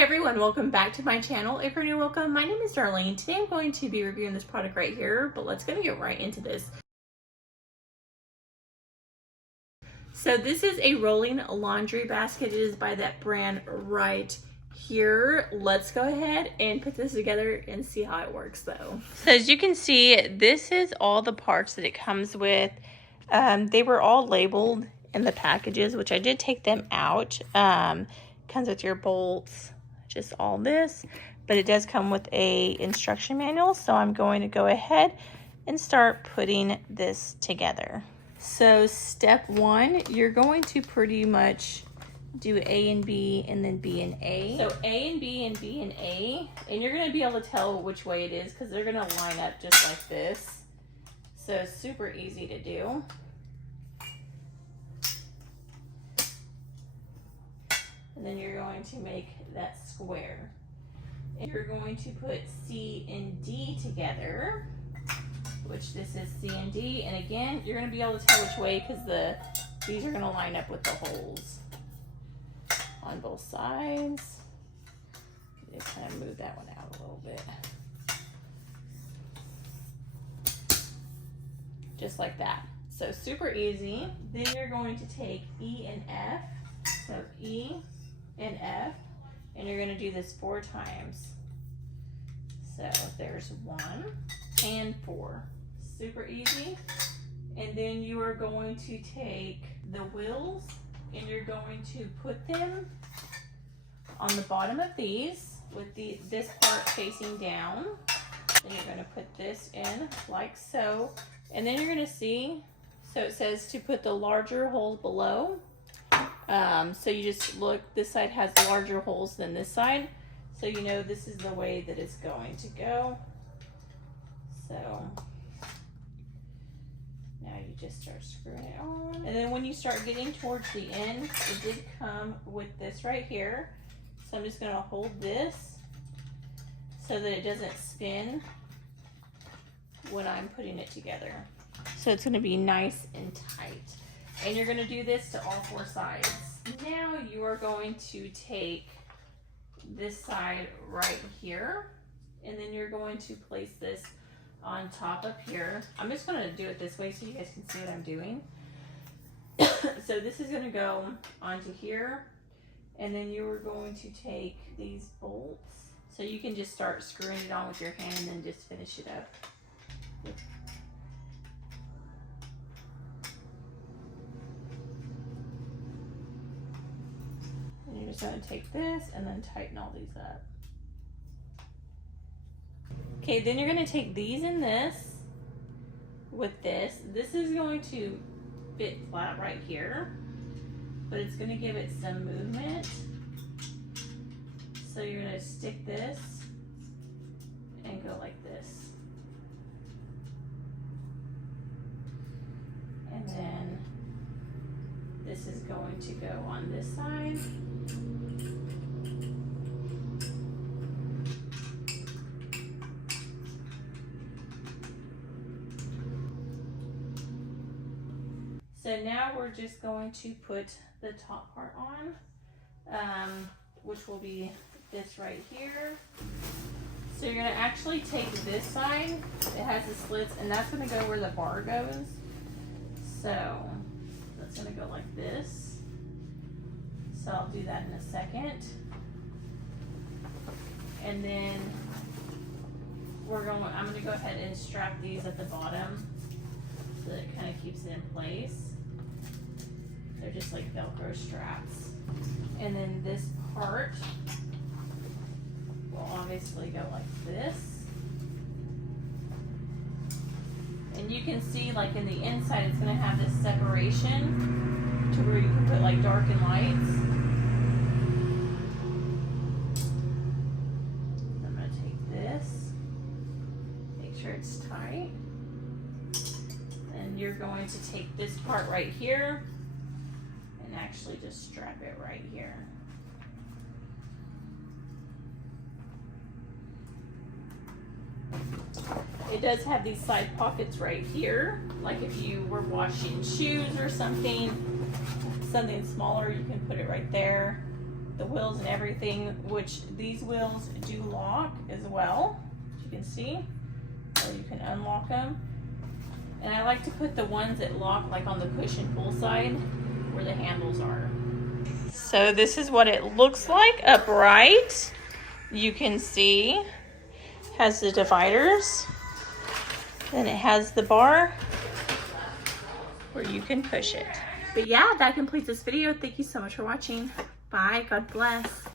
Hey everyone, welcome back to my channel. If you're new, welcome. My name is Darlene. Today I'm going to be reviewing this product right here, but let's get right into this. So this is a rolling laundry basket. It is by that brand right here. Let's go ahead and put this together and see how it works though. So as you can see, this is all the parts that it comes with. They were all labeled in the packages, which I did take them out. Comes with your bolts, just all this, but it does come with a instruction manual. So I'm going to go ahead and start putting this together. So step one, you're going to pretty much do A and B and then B and A. So A and B and B and A, and you're gonna be able to tell which way it is because they're gonna line up just like this. So super easy to do. And then you're going to make that square. And you're going to put C and D together, which this is C and D. And again, you're going to be able to tell which way because these are going to line up with the holes on both sides. Just kind of move that one out a little bit. Just like that. So super easy. Then you're going to take E and F. So E and F, and you're going to do this 4 times. So there's 1 and 4. Super easy. And then you are going to take the wheels and you're going to put them on the bottom of these with this part facing down. Then you're going to put this in like so. And then you're going to see, so it says to put the larger holes below. So you just look, this side has larger holes than this side. So you know this is the way that it's going to go. So now you just start screwing it on. And then when you start getting towards the end, it did come with this right here. So I'm just going to hold this so that it doesn't spin when I'm putting it together. So it's going to be nice and tight. And you're going to do this to all 4 sides. Now you are going to take this side right here, and then you're going to place this on top up here. I'm just going to do it this way so you guys can see what I'm doing. So this is going to go onto here, and then you are going to take these bolts. So you can just start screwing it on with your hand and then just finish it up. You're just going to take this and then tighten all these up. Okay, then you're going to take these and this with this. This is going to fit flat right here, but it's going to give it some movement. So you're going to stick this and go like this. And then this is going to go on this side. So now we're just going to put the top part on, which will be this right here. So you're going to actually take this side, it has the slits, and that's going to go where the bar goes. So that's going to go like this. So I'll do that in a second. And then I'm going to go ahead and strap these at the bottom so that it kind of keeps it in place. They're just like Velcro straps. And then this part will obviously go like this. And you can see like in the inside it's going to have this separation to where you can put like dark and lights. I'm going to take this, make sure it's tight. And you're going to take this part right here and actually just strap it right here. It does have these side pockets right here, like if you were washing shoes or something smaller, you can put it right there. the wheels and everything, which these wheels do lock as well, as you can see, or you can unlock them. And I like to put the ones that lock like on the push and pull side where the handles are. So this is what it looks like upright. You can see has the dividers. Then it has the bar where you can push it. But yeah, that completes this video. Thank you so much for watching. Bye. God bless.